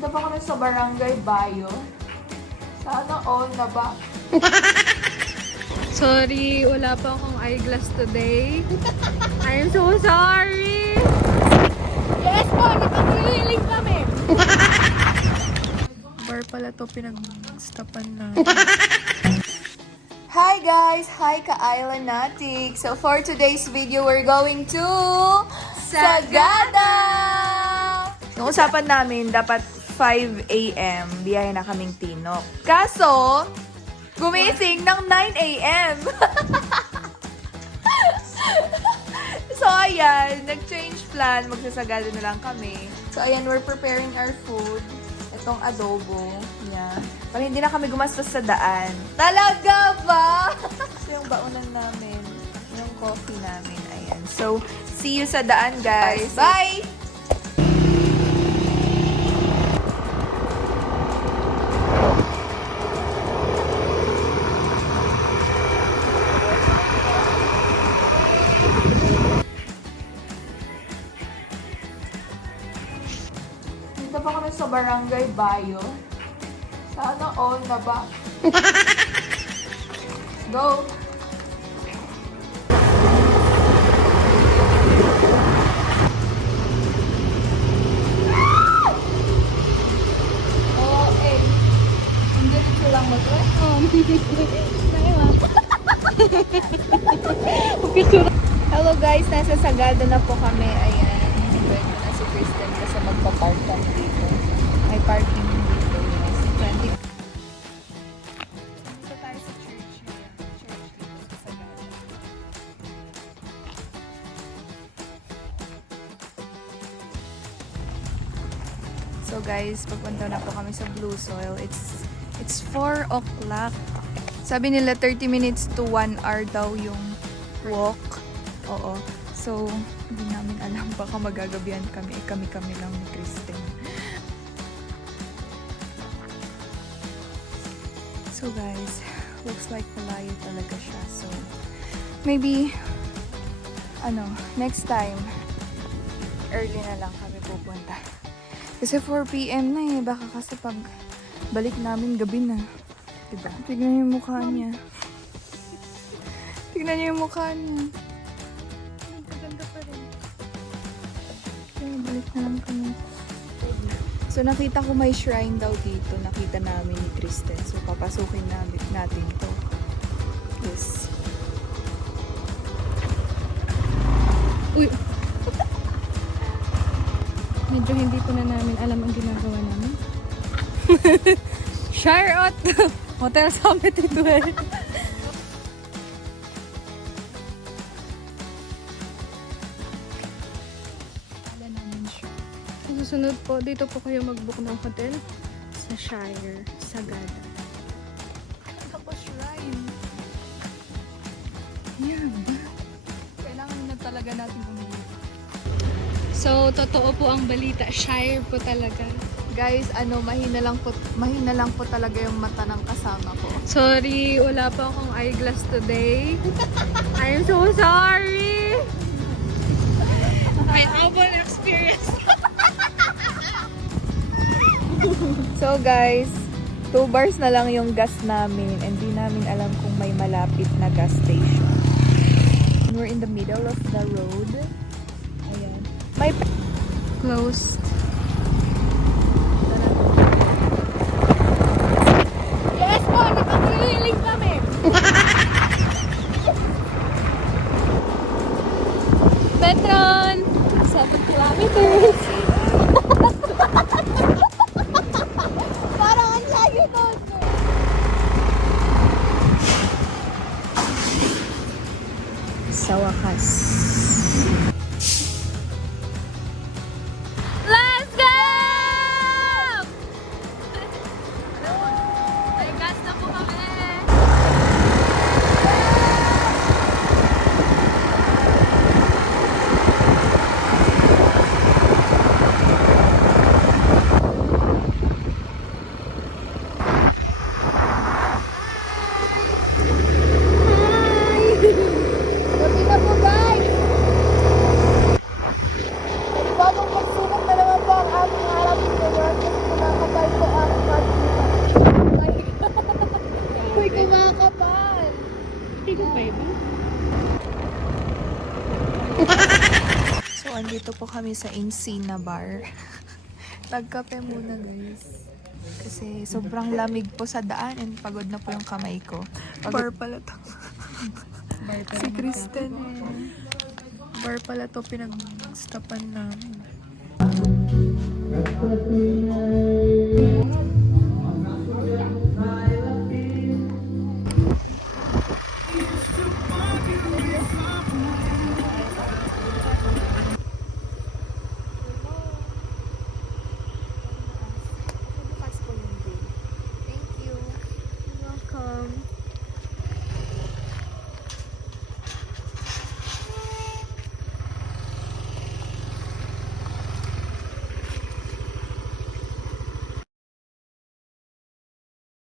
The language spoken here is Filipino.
Dito pa kami sa Barangay Bayo. Sana all na ba? Sorry, wala pa akong eyeglass today. I'm so sorry! Yes po! Nakakililing kami! Bar pala to pinag-stopan na. Hi guys! Hi ka-Islandnatic! So for today's video, we're going to Sagada! Yung usapan namin, dapat 5 a.m. biyahe na kaming Tinok. Kaso, gumising ng 9 a.m. So ayan, nag-change plan. Magsasagada na lang kami. So ayan, we're preparing our food. Itong adobo. Yan. Para hindi na kami gumastos sa daan. Talaga ba? So yung baunan namin, yung coffee namin. Ayan. So, see you sa daan, guys. Bye! Dito pa kami sa Barangay Bayo. Sana all na ba? Go! Okay. Hindi dito lang mo to? Hello guys, nasa Sagada na po kami. Ayan. Pwede na si Kristen kasi magpa-park kami dito. May parking dito. Yes. 20. Dito tayo sa church ngayon. Church dito sa Sagada. So guys, pagpunta na po kami sa Blue Soil. It's 4 o'clock. Sabi nila 30 minutes to 1 hour daw yung walk. Oo. So, hindi namin alam. Baka magagabihan kami. Kami-kami lang ni Kristen. So guys, looks like malayo talaga siya. So, maybe, next time, early na lang kami pupunta. Kasi 4 p.m. na eh. Baka kasi pag balik namin gabi na. Diba? Tignan niyo yung mukha niya. Tignan niyo yung mukha niya. Ganda pa rin. Okay, balik na lang kami. So, nakita ko may shrine daw dito. Nakita namin ni Kristen. So, papasukin natin to. Yes. Uy! Medyo hindi po na namin alam ang ginagawa namin. Share out! Hotel Summit ito eh. Wala namin siya. Susunod po, dito po kayo mag-book ng hotel sa Shire, Sagada. Tapos shrine. Yan. Kailangan na talaga natin umili. So, totoo po ang balita. Shire po talaga. Guys, mahina lang po talaga yung mata ng kasama ko. Sorry, wala pa akong eyeglass today. I'm so sorry! My open experience. So guys, 2 bars na lang yung gas namin and di namin alam kung may malapit na gas station. We're in the middle of the road. Ayan. May Closed. Yes po! Nakakililing kami! Petron! 7 kilometers. Parang ang layo doon! Sa wakas. La! Dito po kami sa Encina Bar. Nagkape muna guys. Kasi sobrang lamig po sa daan and pagod na po yung kamay ko. Bar pala to. Si Kristen bar pala to pinag-stopan namin.